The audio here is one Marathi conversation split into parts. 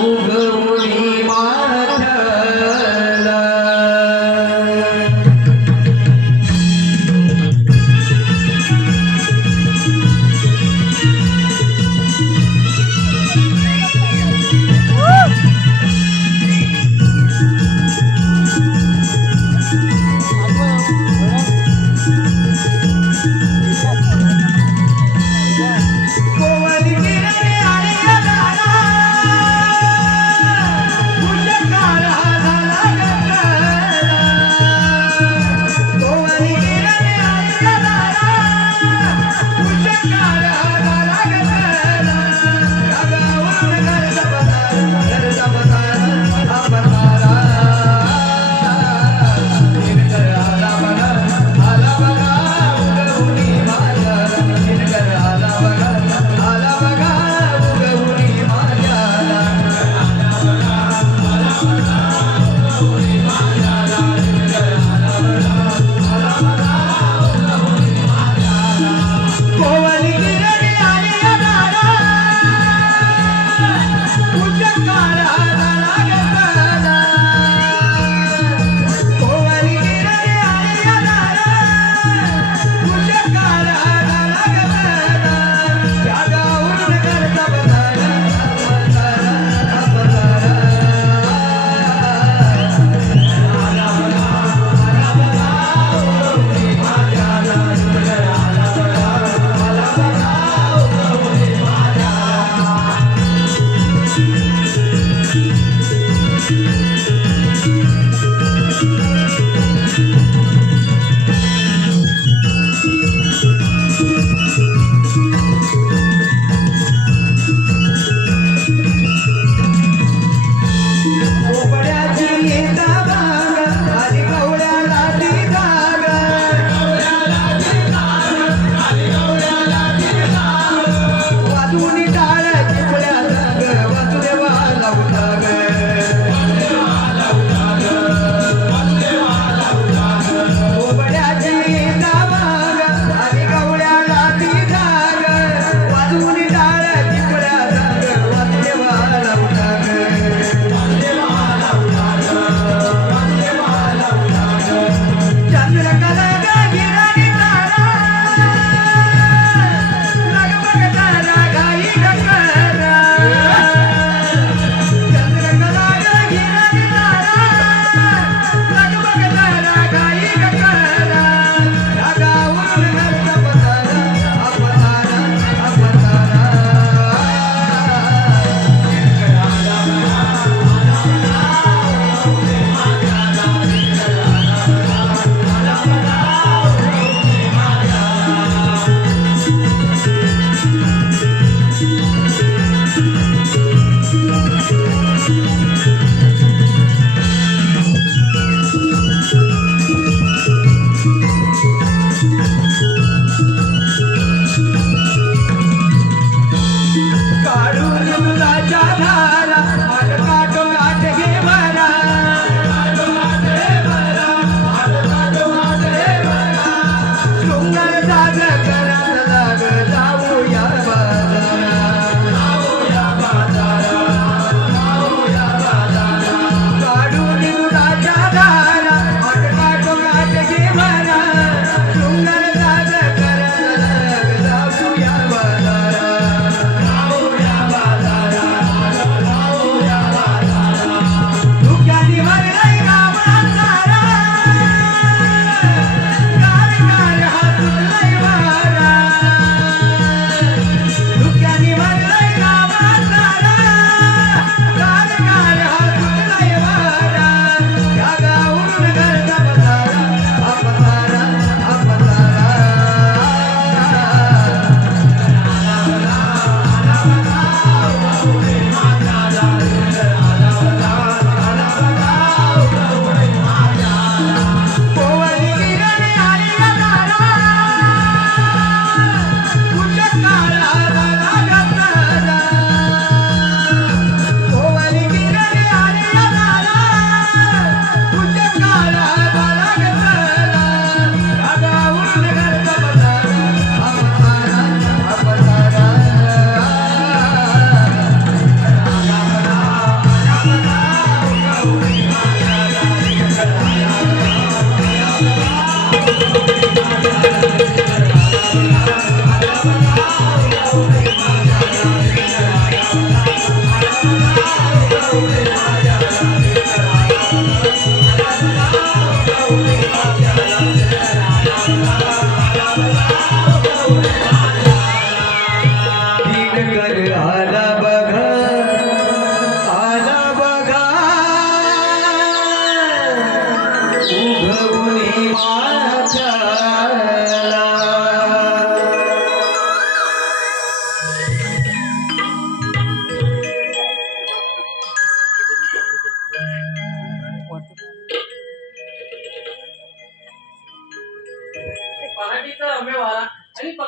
उगवली माथ्याला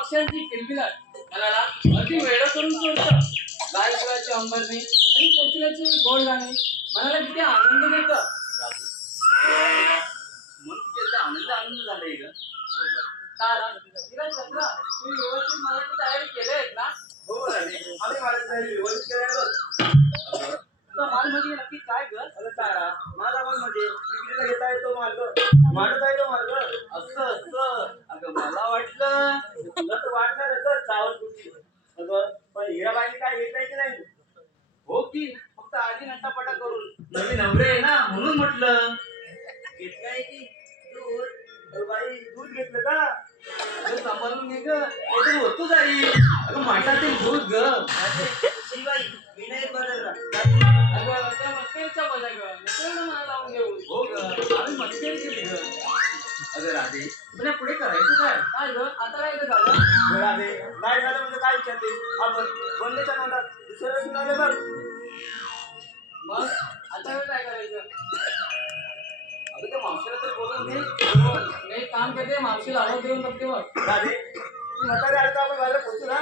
पक्ष्यांची किलबिलाट मला ना अगदी वेळ करून सोडतं. गायकवाडची अंबरणी आणि कोकिलाचे गोड गाणे मनाला किती आनंद देतं. मन किती आनंद आनंद झालाय ग. तारा तिला चंद्रा तुम्ही व्यवस्थित मराठी तयारी केलेत ना? हो राणे, आम्ही मराठी तयारी व्यवस्थित केल्यावर तुझा माल म्हणजे नक्की काय ग? अगं तारा, माझा माल म्हणजे विक्रीला घेता येतो मार्ग, मांडता येतो मार्ग. असं असं अगं मला वाटलं तुला तर वाटणारच चावल कुठली. अगं पण हिराबाईने काय घेतलंय की नाही? हो की फक्त आधी नटापटा करून. नवीन नवरे आहे ना म्हणून म्हटलं. घेतलंय की दूध? अगं बाई दूध घेतलं का? अगं सांभाळून घे ग, काहीतरी होतो जाई. अगं माठातील दूध ग. शिवाई विनय बदल. अगं त्या मस्करीच्या बजा ग, मस्करीनं मला लावून घेऊ. हो ग, आम्ही मस्करी केली ग. अगं राधे पण पुढे करायचं काय? काय ग आता काय ग झालं? अगं राधे काय झालं म्हणजे काय विचारते? आपण बोलण्याच्या नादात दुसऱ्याला सुनाले बघ. मग आता काय करायचं? अगं त्या मावशीला तर बोलून घे. मी एक काम करते, मावशीला आवाज देऊन बघते बघ. राधे तू म्हातारे आले तर आपण घराला पोहोचू ना.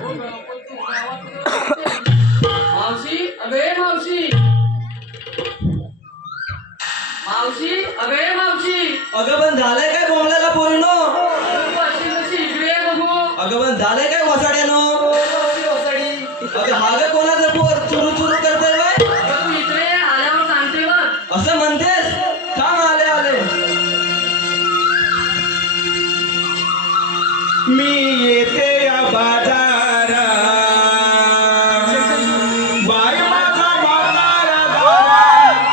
हो ग, पण तू आवाज देऊन बघते. मावशी अबे मावशी, मावशी अबे मावशी. अगं पण झालंय काय बोंबलाला पूर्ण? तू अशी कशी इकडे ये बघू. अगं पण झालंय काय वसाड्यानं? मावशी ओसडी. अगं हा ग कोणाचं पोर चुरू चुरू करतोय बाय? अगं तू इकडे ये, आल्यावर सांगते बघ. असं म्हणतेस? सांग आले आले. मी येते या बाजारा बाय माझा म्हातारा दारात.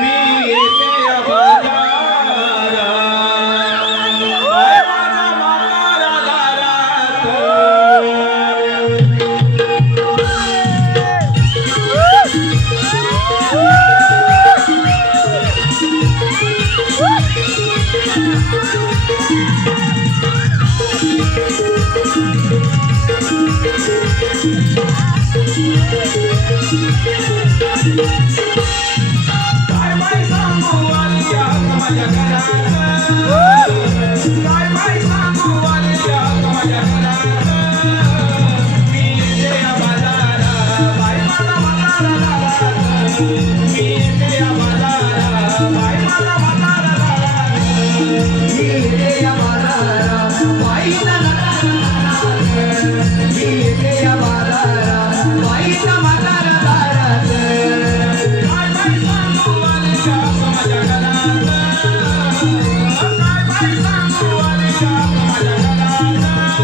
मी येते या बाजारा बाय माझा म्हातारा दारात. काय बाई सांगू आली आग माझ्या घरात. काय बाई सांगू आली आग माझ्या घरात. मी येते या बाजारा बाई माझा म्हातारा दारात. मी येते या बाजारा बाई माझा म्हातारा दारात. मी येते या बाजारा बाईचा म्हातारा दारात. मी येते या बाजारा बाईचा म्हातारा दारात. काय बाई सांगू आली आग माझ्या घरात. काय बाई सांगू आली आग माझ्या घरात.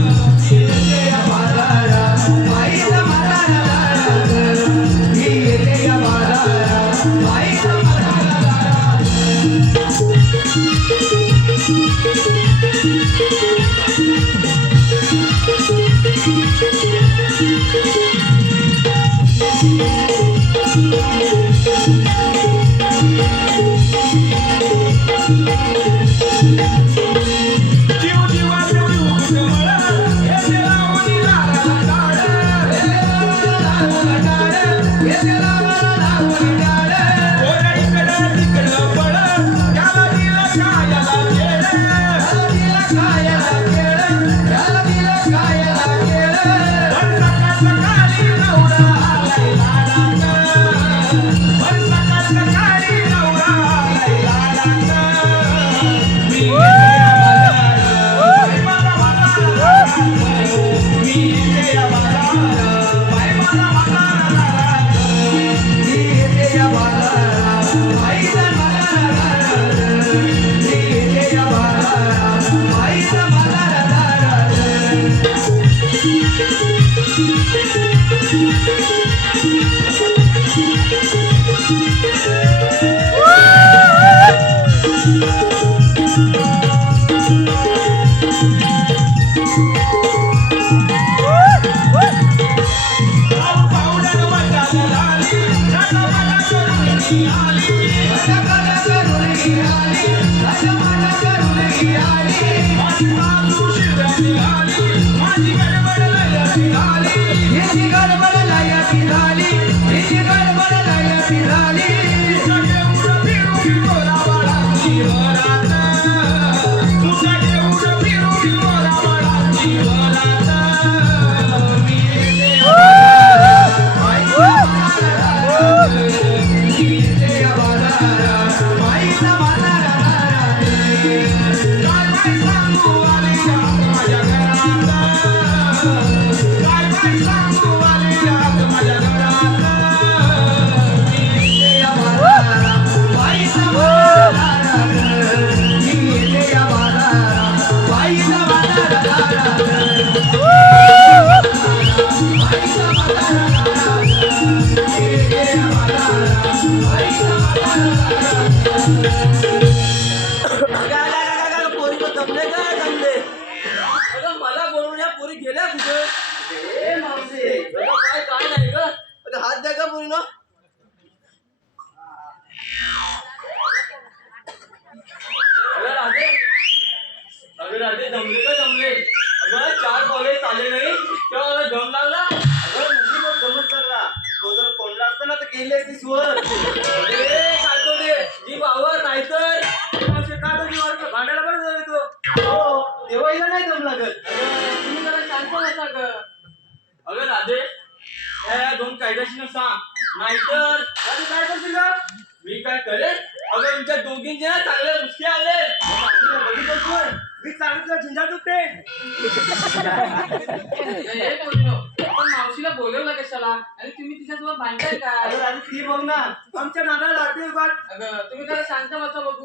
मी येते या बाजारा बाईचा म्हातारा दारात. मी येते या बाजारा बाईचा म्हातारा दारात. जीव जीवाचं जीव कुटुंबा हे लावणी लावला डाळ. पोरं इकडं तिकडं पळ, त्याला दिलं खायला केळ. पण सकाळ सकाळी नवरा आलाय लाडात. पण सकाळ सकाळी नवरा आलाय लाडात. मी येते या बाजारा बाई माझा म्हातारा दारात. मी येते या बाजारा बाई माझा म्हातारा दारात. मी येते या बाजारा बाईचा म्हातारा दारात. मी येते या बाजारा बाईचा म्हातारा दारात. पावडर वाटायला लागली, रटामाटा करून ही आली. रटामाटा करून ही आली, रटामाटा करून ही आली. माझी बाजू शिव्या निघाली, माझी गडबड लयती झाली. हिची गडबड लयती झाली, हिची गडबड लयती झाली. तुझं घेऊन फिरून गोरावाडाची वरात. तुझं घेऊन तुला अगं राधे जमले का जमले अगं 4 कॉलेज आले नाही तेव्हा मला दम लागला अगं नशीबच जमत लागला तो जर कोणला असता ना तर गेले ती स्वर काय तो दे जी बावर नाहीतर भांडायला बरं झालं तो हो तेव्हा नाही दम लागत तुम्ही जरा शांत बसा ग. अगं राधे या 2 कायद्याशी सांग नाहीतर राधे काय करशील का मी काय करेन अगं तुमच्या दोघींचे ना चांगले मुसके आले मी सांगितलं झिंजा तुटते हे बोललो पण मावशीला बोलवलं कशाला आणि तुम्ही तिच्यासोबत भांडताय काय? अगं राधे ती बघ ना आमच्या नादाला लागते उगाच. अगं तुम्ही जरा शांत बसा बघू.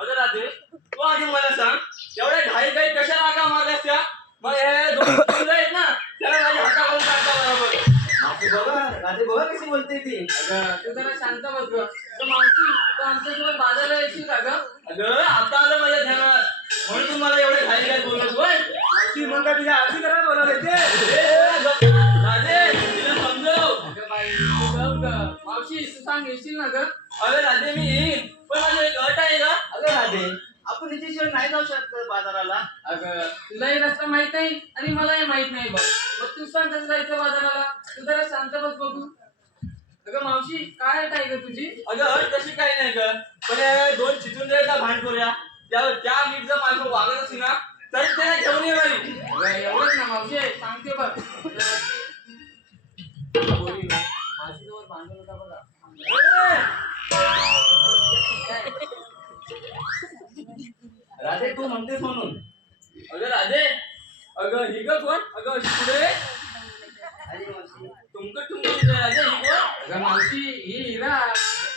अगं राधे तू आधी मला सांग एवढ्या घाई कशा रागा मारल्यास त्या मग हे 2 मुलं आहेत ना त्याला माझ्या हाताखालून काढता बरोबर राधे बघा कशी बोलते ती अगं तू जरा शांत बस ग. तर मावशी तू आमच्यासोबत बाजारला येशील का ग? अगं आता आलं माझ्या ध्यानात म्हणून तू मला एवढे घाई बोलत होय ती मग तुझ्या आधी करा बोलावले ते राधे तिला समजव अगं बाई तू गप ग. मावशी तू सांग येशील ना ग? अगं राधे मी येईन पण माझं एक अट आहे का अगं राधे आपण हिच्याशिवाय नाही जाऊ शकत बाजाराला अगं तुलाही रस्ता माहित नाही आणि मलाही माहित नाही बघ. मग तू सांग कसं जायचं बाजाराला. तू जरा शांत बस बघू. अगं मावशी काय अट आहे ग तुझी? अगं अट तशी काही नाही ग पण हे 2 चिचून द्यायचा भांडखोऱ्या त्या नीट जर माझं वागत असेल ना तर त्याला घेऊन ये बाई अगं एवढंच ना मावशी सांगते बघ. माझ्याजवळ भांडण होता बघा. राधे तू म्हणतेस म्हणून अगं राधे अगं ही ग कोण अगं अशी पुढे तुमकं राधे ही कोण अगं मावशी ही हिरा.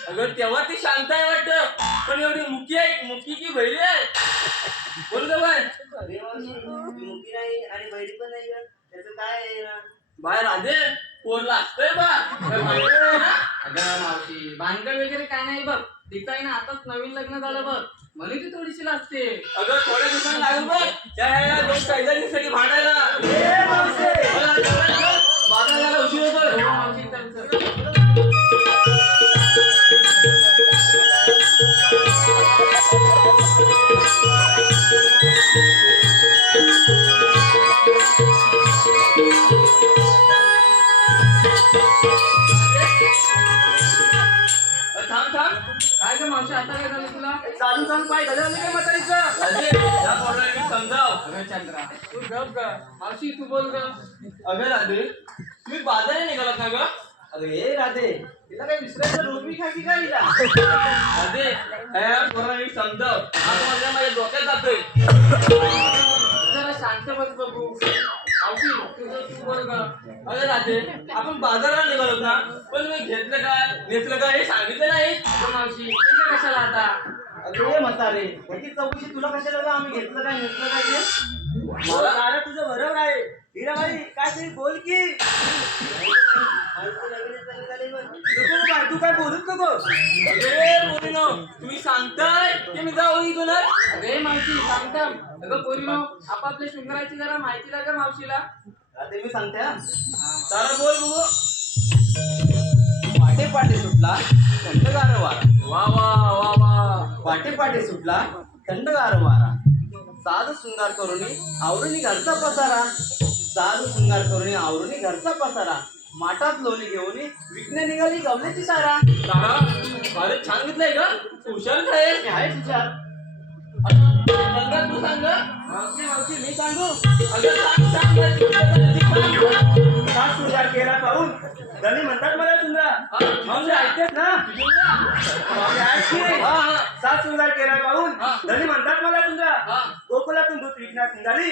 अगं तेव्हा ती शांत आहे वाटत पण एवढी मुकी की बहिरी आहे बोल ग बाय मुकी नाही आणि बहिरी पण नाही त्याचं काय आहे बाय राधे पोरला असतंय बा अगं मावशी भानगड वगैरे काय नाही बघ. तिचं आहे ना आताच नवीन लग्न झालं बघ म्हणून ती थोडीशी लागते. अगं थोड्या दिवसांनी लागेल बघ त्या 2 कायद्यांसाठी भांडायला बाजाराला उशीर होतोय हो मावशी चल चल. थांब काय ग मावशी आता काय झालं तुला? चालून पाय घालवलं काय म्हातारीचं या पोराला मी समजाव अगं चंद्रा तू गप ग. मावशी तू बोल ग. अगं राधे तुम्ही बाजारात निघालात ना ग अरे राधे तिला काय विसरायचं रोपी खाकी काय हिला राधे या पोराला मी समजाव आज माझ्या डोक्यात जातोय जरा शांत बस बघू. मावशी तू बोल ग. अगं राधे आपण बाजाराला निघालोत ना पण मी घेतलं काय नेसलं काय हे सांगितलं नाही अगं मावशी तुझ्या कशाला आता? अरे म्हातारे याची चौकशी तुला कशाला का आम्ही घेतलं काय नेसलं काय ते मला तुझं बरोबर आहे हिराबाई काय तरी बोल की तू काय बोलूच नको तुम्ही सांगताय की मी जाऊ इथून अरे मावशी सांगता. अगं पोरीनो आपापल्या शृंगाराची जरा माहिती लाग मावशीला. राधे मी सांगते हा चला बोल बघू पाटे पाटे सुटला थंडगार वारा वा वा वा वा पाटे पाटे सुटला थंडगार वारा साध शृंगार करून आवरुनी घरचा पसारा साध शृंगार करून आवरुनी घरचा पसारा माठात लोणी घेऊन विकणे निघाली गवल्याची सारा अरे छान घेतलंय का हुशार काय आहे हुशार तू सांग मावशी मावशी मी सांगू अगं सांग सात शृंगार केला पाहून धनी म्हणतात मला सुंदरा मावशी ऐकतेस ना सात शृंगार केला पाहून धनी म्हणतात मला सुंदरा गोकुलातून दूध विकण्यात निघाली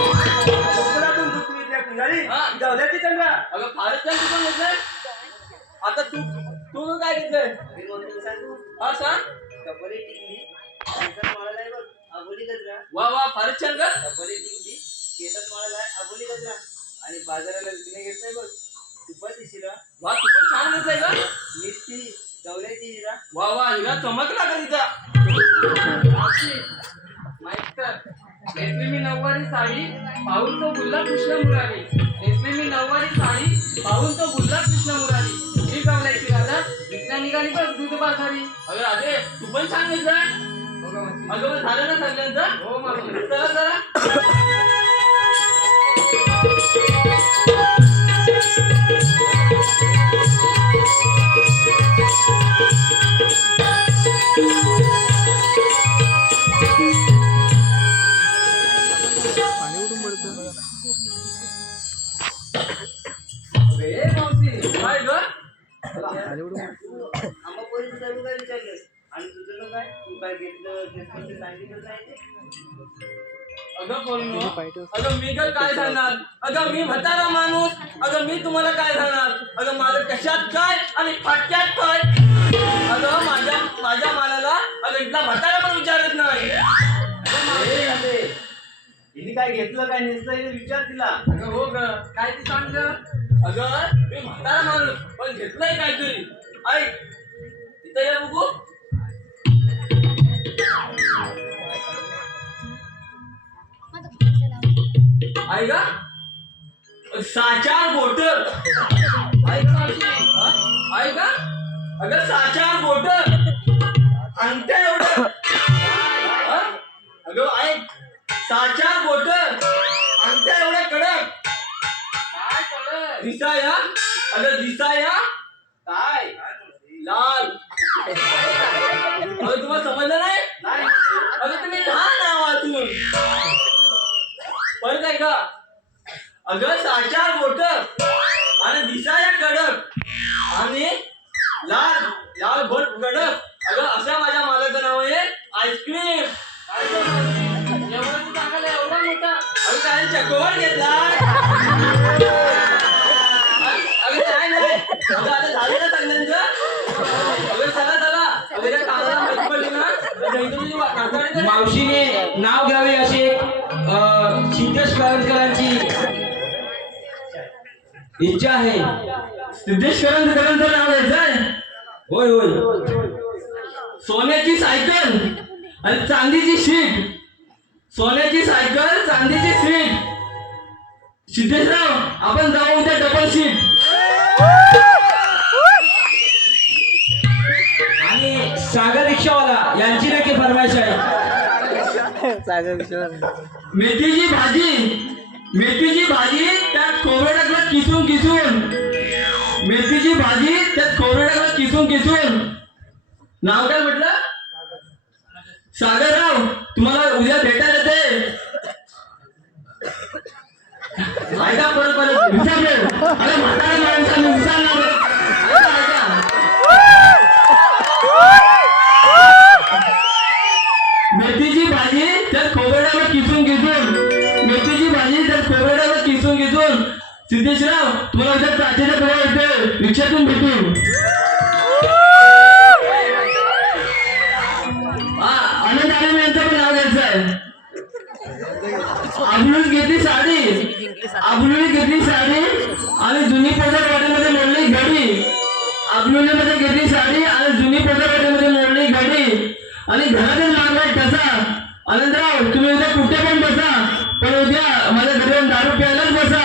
गोकुलातून दूध विकण्यात निघाली गवल्याची चंद्रा अगं फारच छान तू पण घेतलंय आता तू काय घेतलंय हा सांग कपडे टिकली केसात माळाला बघ अबोली गजरा वा वा फारच छान का कपडे टिकली केसात माळाला अबोली गजरा आणि बाजाराला विकणे घेतलंय बघ तुपाची शिरा वा तू पण छान घेतलंय का मिरची गवल्याची हिरा वा वा हिरा चमकला का तिचा माहित तर नेसली मी नऊवारी साडी पाहून तो गुल्ला पुष्प मुरारी. नेसली मी नऊवारी साडी पाहून तो बोलला कृष्ण मुरारी. मी कमलाची राधा कृष्णा निघाली बघ दूध बाजारी. अगं राधे तू पण सांगित जा. हो का मावशी? अगं मग झालं ना सगळ्यांचं. हो मावशी. चला जरा. ए मावशी काय ग आम्हा पोरीचं सर्व काय विचारलं आणि तुझं नाव काय तू काय घेतलं ते सांगितलं नाही ते? अगं पोरीनो, अगं मी काय सांगणार. अगं मी म्हातारा माणूस. अगं मी तुम्हाला काय सांगणार. अगं माझं कशात काय आणि फाटक्यात काय. अगं माझ्या मालाला अगं इथला म्हातारा पण विचारत नाही. हिने काय घेतलं काय नसतं हे विचार तिला. अगं हो ग, काय ती सांग ग? अगं मी म्हातारा माणूस पण घेतलंय काहीतरी. ऐक तिथं या बघू. ऐक का साचार बोटल. ऐक मावशी. ऐक का अगं साचार बोटल अंगठ्या एवढं. अगं ऐक साचार बोटल अंगठ्या एवढ्या कडक. काय कळलं? दिसाया अगं दिसाया काय लाल. अगं तुम्हाला समजलं नाही. अगं तुम्ही लहान आवाजून परत आहे का. अगं साचार बोट आणि दिसाया कडक आणि लाल लाल भट कडक. अगं अशा माझ्या मालाचं नाव आहे आईस्क्रीम. काय ग मावशी? एवढं तू सांगायला एवढा मोठा? अगं काय चकोर घेतलाय. अगं नाही अगं आता झालं ना सगळ्यांचं. अगं चला अगं त्या कामाला माहिती पडली ना तर जैतुनी नाचाडी तर- मावशीने नाव घ्यावे अशी एक सिद्धेश करंजकरांची इच्छा आहे. सिद्धेश करंजकरांचं नाव घ्यायचंय. होय होय. सोन्याची सायकल आणि चांदीची सीट. सोन्याची सायकल चांदीची सीट. सिद्धेशराव आपण जाऊ उद्या डबल सीट. आणि सागर रिक्षावाला यांची नक्की फरमाईश आहे. मेथीची भाजी त्यात खोबरं टाकलं किसून. मेथीची भाजी त्यात खोबरं टाकलं किसून. नाव काय म्हटलं. सागरराव तुम्हाला उद्या भेटायला येते. ऐका परत विचारलं. अरे म्हातारा माणसाने विचारणार. मेथीची भाजी त्यात खोबरं किसून. मेथीची भाजी त्यात खोबरं किसून. सिद्धेशराव तुम्हाला उद्या प्राचीच्या जवळ येते. रिक्षातून भेटून. आनंद आनंद यांचं पण नाव घ्यायचं आहे. आबलून घेतली साडी आणि जुनी पदरवाडीमध्ये मोडली घडी. आबलूने घेतली साडी आणि जुनी पदरवाडीमध्ये मोडली घडी. आणि घरातील मागवाय कसा. आनंदराव तुम्ही उद्या कुठे पण बसा पण उद्या माझ्या घरी येऊन दारू प्यायलाच बसा.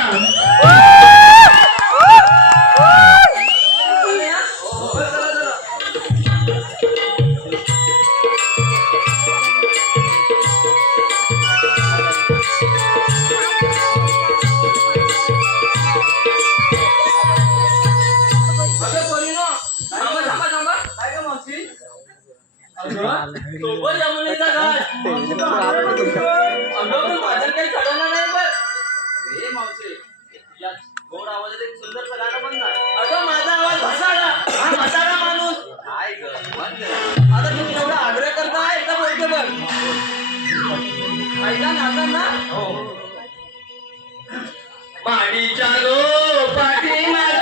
सोबत जमुनीचा घाट. अगं पण माझं काही कळलं नाही बघ. ए मावशी, या गोड आवाजात एक सुंदरचं गाणं म्हण ना. अगं माझा आवाज भसाडा. हा म्हातारा माणूस. काय ग? म्हण ग. आता तुम्ही एवढा आग्रह करताय तर बोलते बघ. ऐका नाचा ना. माडीच्या लो पाठी माग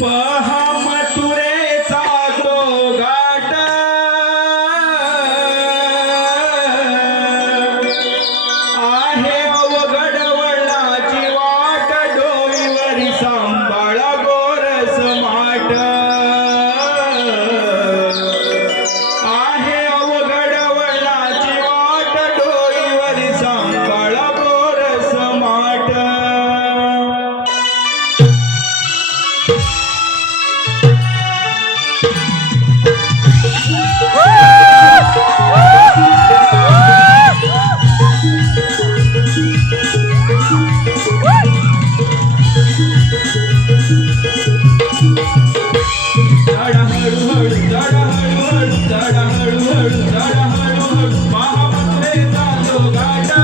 पहा मथुरेचा तो झाडा हळूहळू झाडा हळूहळू झाडा हळूहळू झाडा हळूहळू महामंत्रेचा जो गाडा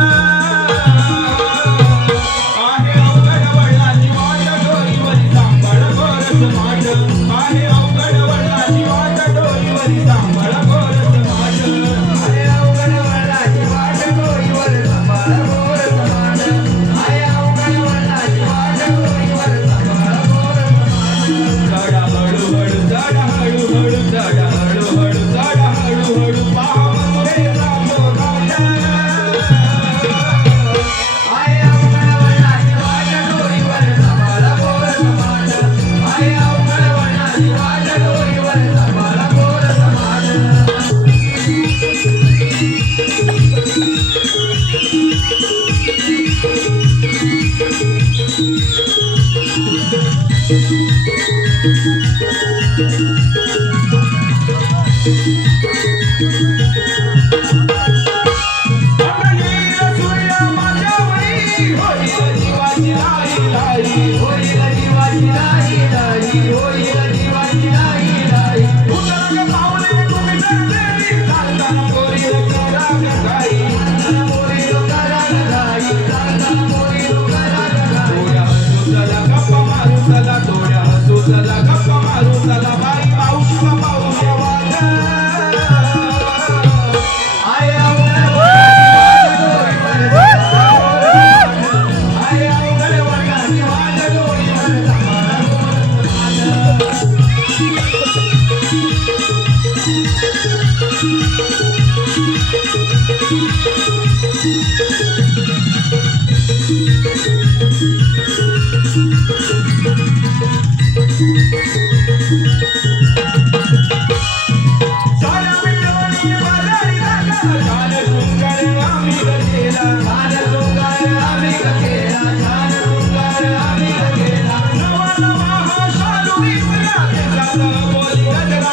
आहे अवघड वडिलांची वाट डोईवरी सांभाळ गोरस माठ आहे अवघड वडिलांची वाट डोईवरी सांभाळ गोरस माठ आहे अवघड वडिलांची वाट डोईवर सांभाळ गोरस माठ आहे अवघड वडिलांची वाट डोईवर सांभाळ गोरस माठ झाडा हळूहळू झाडा हळूहळू झाडा हळूहळू झाडा हळूहळू महामंत्रेचा जो गाडा आहे अवघड वडिलांची वाट डोईवर सांभाळ गोरस माठ आहे अवघड वडिलांची वाट डोईवर सांभाळ गोरस माठ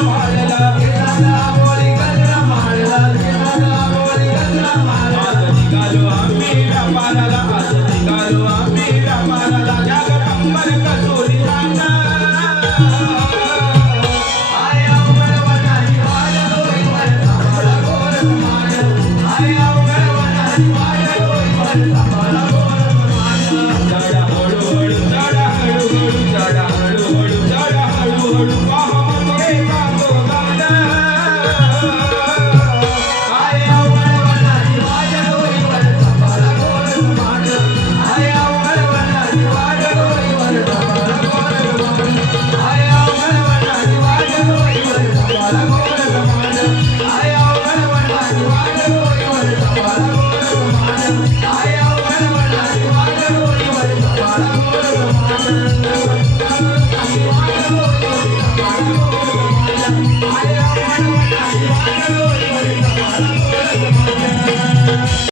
Bye.